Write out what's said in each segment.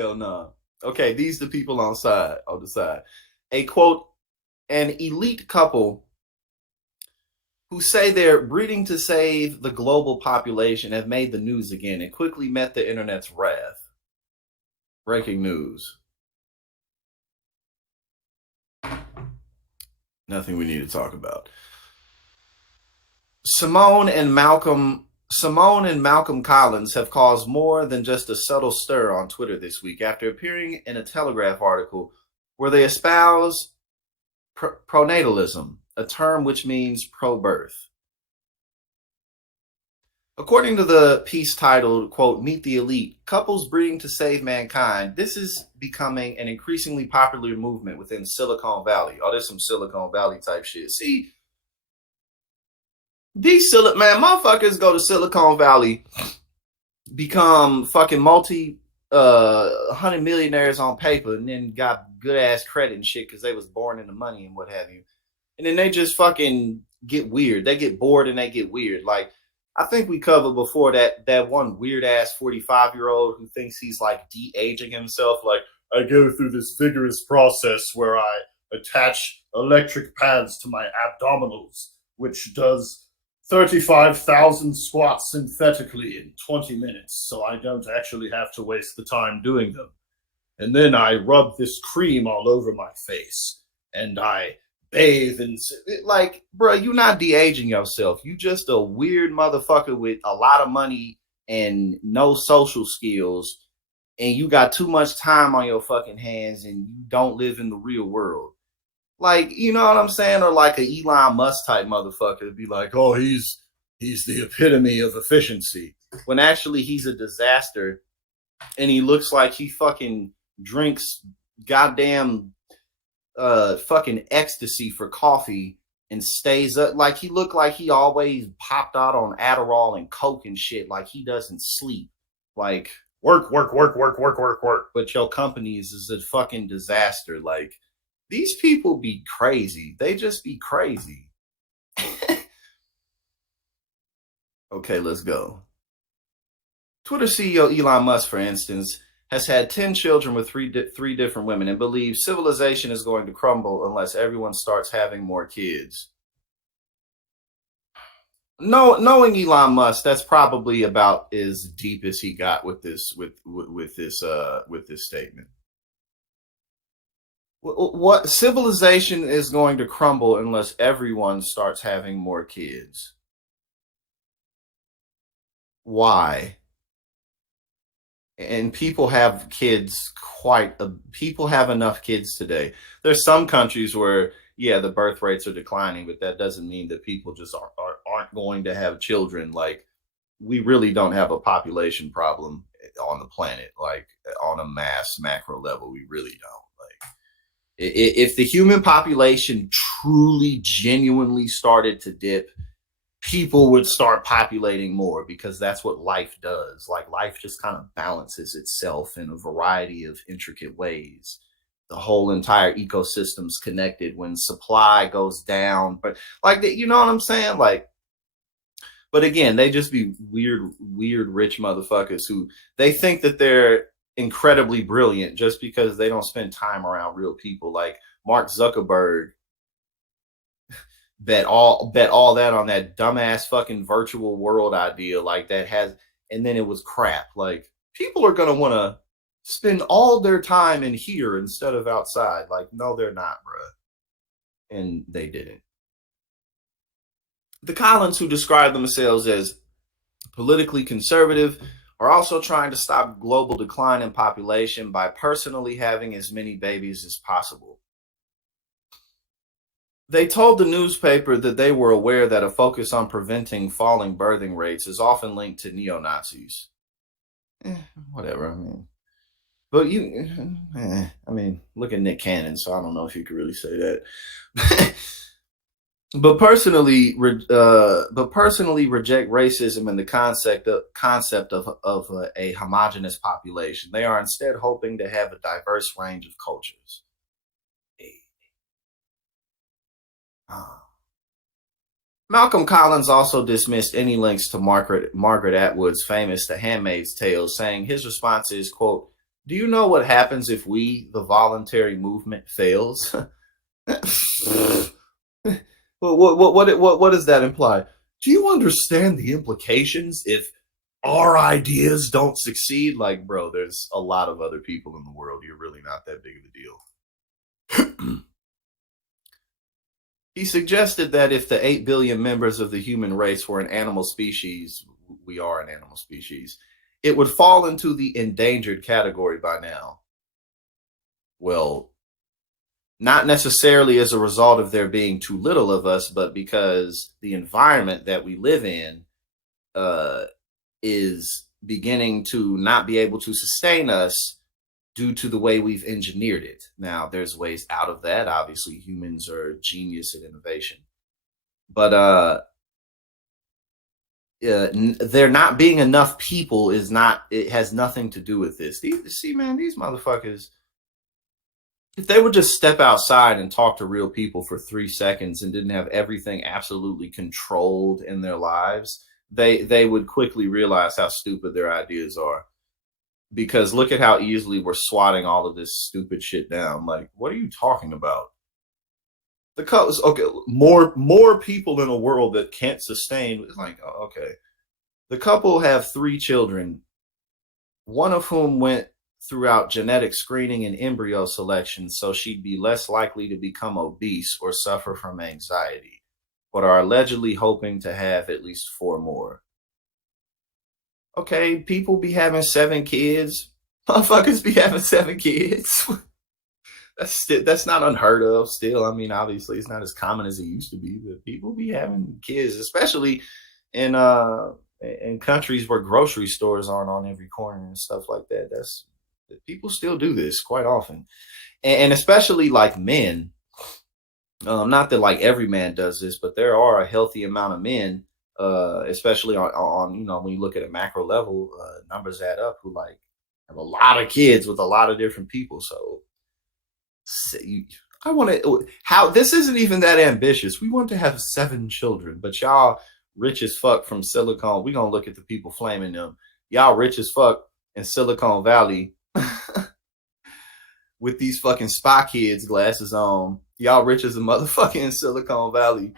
Hell no. Okay, these the people on the side. A quote, an elite couple who say they're breeding to save the global population have made the news again and quickly met the internet's wrath. Breaking news. Nothing we need to talk about. Simone and Malcolm Collins have caused more than just a subtle stir on Twitter this week after appearing in a Telegraph article where they espouse pronatalism, a term which means pro-birth. According to the piece titled, quote, Meet the Elite, Couples Breeding to Save Mankind, this is becoming an increasingly popular movement within Silicon Valley. Oh, there's some Silicon Valley type shit. See, these motherfuckers go to Silicon Valley, become fucking hundred millionaires on paper, and then got good ass credit and shit because they was born into money and what have you. And then they just fucking get weird. They get bored and they get weird. Like, I think we covered before that one weird ass 45-year-old who thinks he's like de-aging himself. Like, I go through this vigorous process where I attach electric pads to my abdominals, which does 35,000 squats synthetically in 20 minutes, so I don't actually have to waste the time doing them. And then I rub this cream all over my face, and I bathe and like, bro, you're not de-aging yourself. You just a weird motherfucker with a lot of money and no social skills, and you got too much time on your fucking hands, and you don't live in the real world. Like, you know what I'm saying? Or like a Elon Musk type motherfucker to be like, oh, he's the epitome of efficiency, when actually he's a disaster, and he looks like he fucking drinks goddamn fucking ecstasy for coffee and stays up. Like, he looked like he always popped out on Adderall and Coke and shit. Like, he doesn't sleep. Like, work. But your company is a fucking disaster. Like, these people be crazy. They just be crazy. Okay, let's go. Twitter CEO Elon Musk, for instance, has had 10 children with three different women and believes civilization is going to crumble unless everyone starts having more kids. Knowing Elon Musk, that's probably about as deep as he got with this statement. What civilization is going to crumble unless everyone starts having more kids? Why? And people have kids people have enough kids today. There's some countries where, yeah, the birth rates are declining, but that doesn't mean that people just aren't going to have children. Like, we really don't have a population problem on the planet, like on a mass macro level. We really don't. Like, if the human population truly, genuinely started to dip, people would start populating more, because that's what life does. Like, life just kind of balances itself in a variety of intricate ways. The whole entire ecosystem's connected. When supply goes down, but like, you know what I'm saying? Like, but again, they just be weird rich motherfuckers who they think that they're incredibly brilliant just because they don't spend time around real people. Like Mark Zuckerberg bet all that on that dumbass fucking virtual world idea, like that has, and then it was crap. Like, people are gonna want to spend all their time in here instead of outside. Like, no, they're not, bruh. And they didn't. The Collins, who describe themselves as politically conservative, are also trying to stop global decline in population by personally having as many babies as possible. They told the newspaper that they were aware that a focus on preventing falling birthing rates is often linked to neo-Nazis. Whatever, I mean. But look at Nick Cannon, so I don't know if you could really say that. but personally reject racism and the concept of a homogenous population. They are instead hoping to have a diverse range of cultures. Malcolm Collins also dismissed any links to Margaret Atwood's famous The Handmaid's Tale, saying his response is, quote, Do you know what happens if we, the voluntary movement, fails? What does that imply? Do you understand the implications if our ideas don't succeed? Like, bro, there's a lot of other people in the world. You're really not that big of a deal. He suggested that if the 8 billion members of the human race were an animal species, we are an animal species, it would fall into the endangered category by now. Well, not necessarily as a result of there being too little of us, but because the environment that we live in is beginning to not be able to sustain us due to the way we've engineered it. Now, there's ways out of that. Obviously, humans are genius at innovation, but there not being enough people is not. It has nothing to do with this. See, man, these motherfuckers. If they would just step outside and talk to real people for 3 seconds and didn't have everything absolutely controlled in their lives, they would quickly realize how stupid their ideas are. Because look at how easily we're swatting all of this stupid shit down. Like, what are you talking about? The couples, okay, more people in a world that can't sustain. It's like, oh, okay, the couple have 3 children, one of whom went throughout genetic screening and embryo selection, so she'd be less likely to become obese or suffer from anxiety, but are allegedly hoping to have at least 4 more. Okay, people be having 7 kids. Motherfuckers be having 7 kids. That's not unheard of still. I mean, obviously it's not as common as it used to be, but people be having kids, especially in countries where grocery stores aren't on every corner and stuff like that. That's people still do this quite often. And especially like men. Not that like every man does this, but there are a healthy amount of men, especially on when you look at a macro level, numbers add up, who like have a lot of kids with a lot of different people. So I want to, how this isn't even that ambitious. We want to have 7 children, but y'all rich as fuck from Silicon. We gonna look at the people flaming them. Y'all rich as fuck in Silicon Valley with these fucking spy kids glasses on. Y'all rich as a motherfucker in Silicon Valley.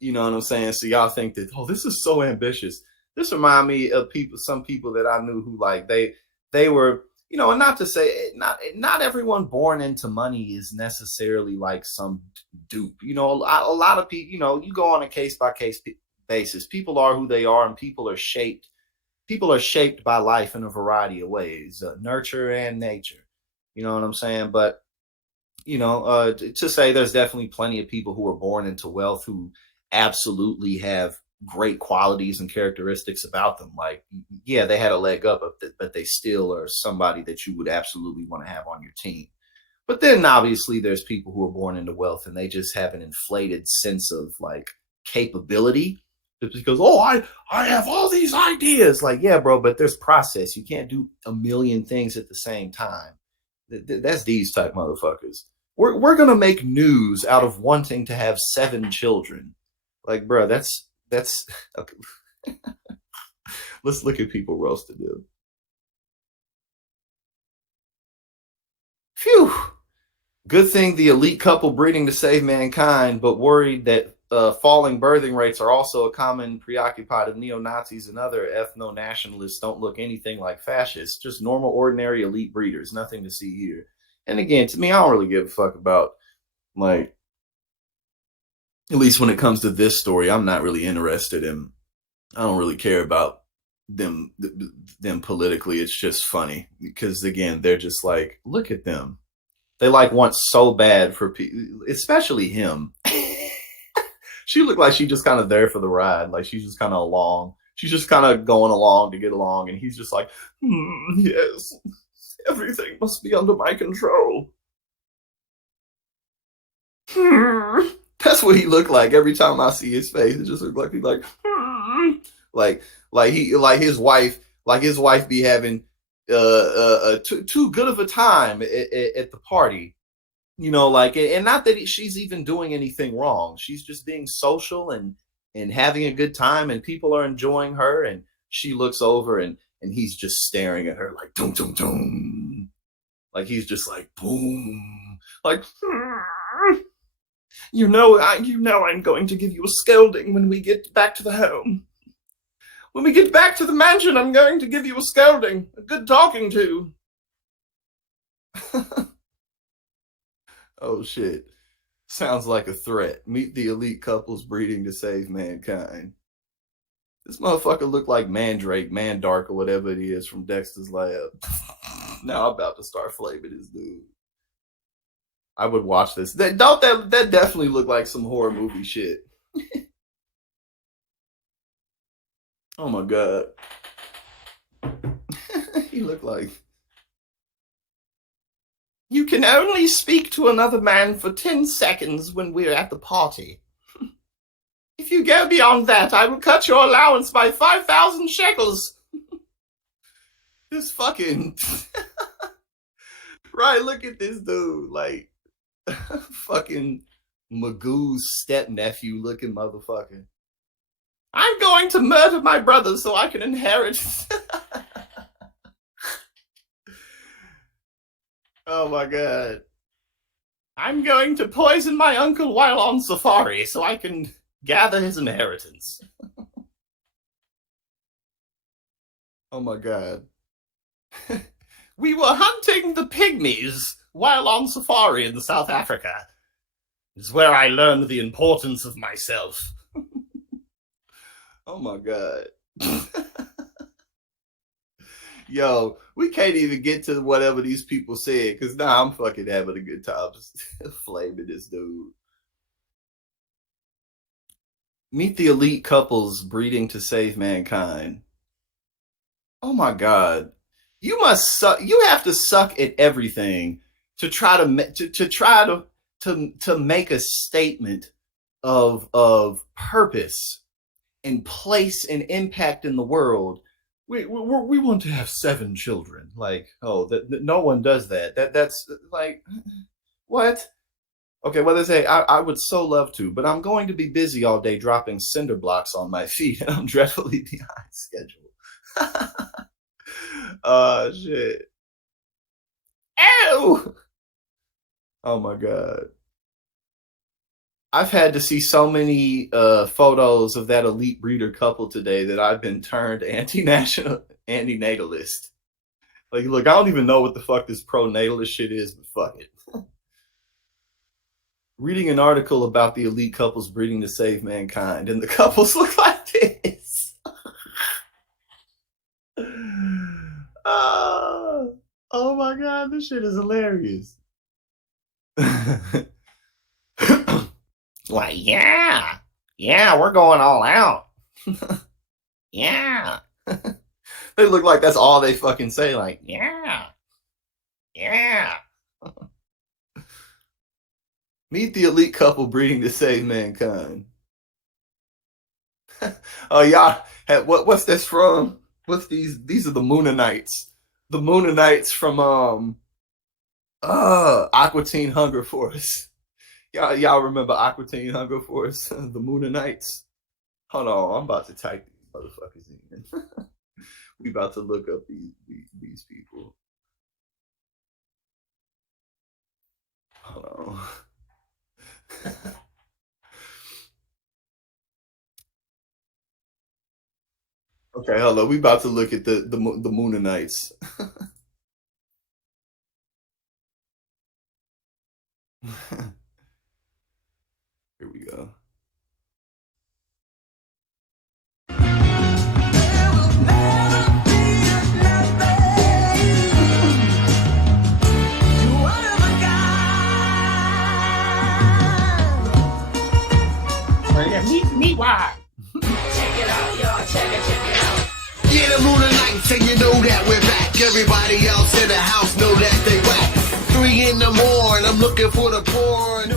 You know what I'm saying? So y'all think that, oh, this is so ambitious. This remind me of some people that I knew who like they were, and not to say not everyone born into money is necessarily like some dupe. A lot of people, you go on a case by case basis. People are who they are, and people are shaped by life in a variety of ways, nurture and nature. You know what I'm saying? But to say there's definitely plenty of people who are born into wealth who absolutely have great qualities and characteristics about them. Like, yeah, they had a leg up, but they still are somebody that you would absolutely want to have on your team. But then obviously there's people who are born into wealth and they just have an inflated sense of like capability. Just because, oh, I have all these ideas. Like, yeah, bro, but there's process. You can't do a million things at the same time. That's these type motherfuckers. We're gonna make news out of wanting to have 7 children. Like, bro, that's okay. Let's look at people roasted, dude. Phew. Good thing the elite couple breeding to save mankind, but worried that falling birthing rates are also a common preoccupied of neo-Nazis and other ethno-nationalists don't look anything like fascists, just normal, ordinary elite breeders. Nothing to see here. And again, to me, I don't really give a fuck about, like, at least when it comes to this story, I'm not really interested in, I don't really care about them politically. It's just funny because, again, they're just like, look at them. They like want so bad for people, especially him. She looked like she just kind of there for the ride. Like she's just kind of along. She's just kind of going along to get along. And he's just like, yes, everything must be under my control. That's what he looked like every time I see his face. It just looked like he's like his wife be having too good of a time at the party. And not that she's even doing anything wrong. She's just being social and having a good time, and people are enjoying her. And she looks over and and he's just staring at her like dum dum dum, like he's just like boom, like you know I'm going to give you a scolding when we get back to the home. When we get back to the mansion, I'm going to give you a scolding, a good talking to. Oh shit. Sounds like a threat. Meet the elite couples breeding to save mankind. This motherfucker looked like Mandrake, Mandark, or whatever it is from Dexter's Lab. Now I'm about to start flaming this dude. I would watch this. That definitely looked like some horror movie shit. Oh my god. He looked like... You can only speak to another man for 10 seconds when we're at the party. If you go beyond that, I will cut your allowance by 5,000 shekels. This fucking... Right, look at this dude. Like, fucking Magoo's step-nephew looking motherfucker. I'm going to murder my brother so I can inherit... Oh my god. I'm going to poison my uncle while on safari so I can gather his inheritance. Oh my god. We were hunting the pygmies while on safari in South Africa. It's where I learned the importance of myself. Oh my god. Yo, we can't even get to whatever these people said, because now I'm fucking having a good time flaming this dude. Meet the elite couples breeding to save mankind. Oh my god. You must suck. You have to suck at everything to try to make a statement of purpose and place and impact in the world. We want to have 7 children. Like, oh, that no one does that. That's like, what? Okay, well, they say, I would so love to, but I'm going to be busy all day dropping cinder blocks on my feet, and I'm dreadfully behind schedule. Oh, shit. Ew! Oh, my God. I've had to see so many photos of that elite breeder couple today that I've been turned anti-natalist. Like, look, I don't even know what the fuck this pro-natalist shit is, but fuck it. Reading an article about the elite couples breeding to save mankind, and the couples look like this. Oh my god, this shit is hilarious. Like, yeah, we're going all out. Yeah. They look like that's all they fucking say, like, yeah. Meet the elite couple breeding to save mankind. Oh, y'all, what's this from? What's these? These are the Moonanites. The Moonanites from Aqua Teen Hunger Force. Y'all remember Aqua Teen Hunger Force? The Moonanites. Hold on, I'm about to type these motherfuckers in. We about to look up these people. Hold on. Okay, hold on. We about to look at the Moonanites. Here we go. Me why? Check it out, y'all. Check it out. Yeah, the Moonanites, and you know that we're back. Everybody else in the house know that they whack. 3 in the morning, I'm looking for the porn.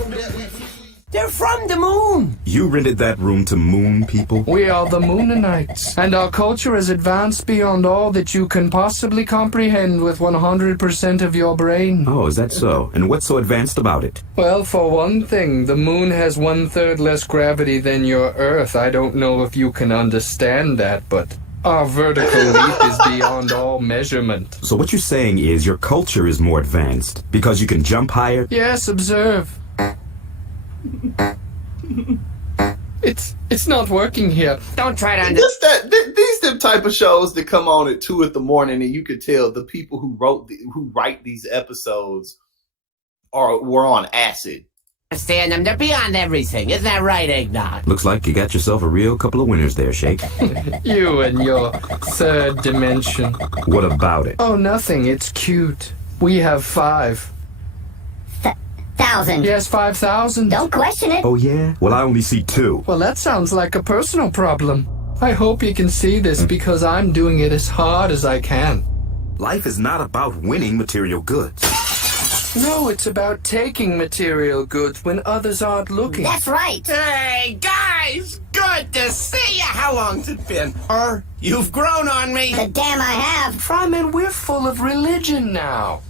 They're from the moon. You rented that room to moon people? We are the Moonanites, and our culture is advanced beyond all that you can possibly comprehend with 100% of your brain. Oh, is that so? And what's so advanced about it? Well, for one thing, the moon has 1/3 less gravity than your Earth. I don't know if you can understand that, but Our vertical leap is beyond all measurement. So what you're saying is your culture is more advanced because you can jump higher? Yes, observe. It's not working here. Don't try to These the type of shows that come on at 2 a.m. and you could tell the people who write these episodes were on acid. understand them. They're beyond everything. Isn't that right, Eggnog? Looks like you got yourself a real couple of winners there, Shake. You and your third dimension. What about it? Oh, nothing. It's cute. We have 5. 1,000. Yes, 5,000. Don't question it. Oh, yeah? Well, I only see 2. Well, that sounds like a personal problem. I hope you can see this because I'm doing it as hard as I can. Life is not about winning material goods. No, it's about taking material goods when others aren't looking. That's right. Hey, guys! Good to see you! How long's it been? You've grown on me! The damn I have. Fryman, we're full of religion now.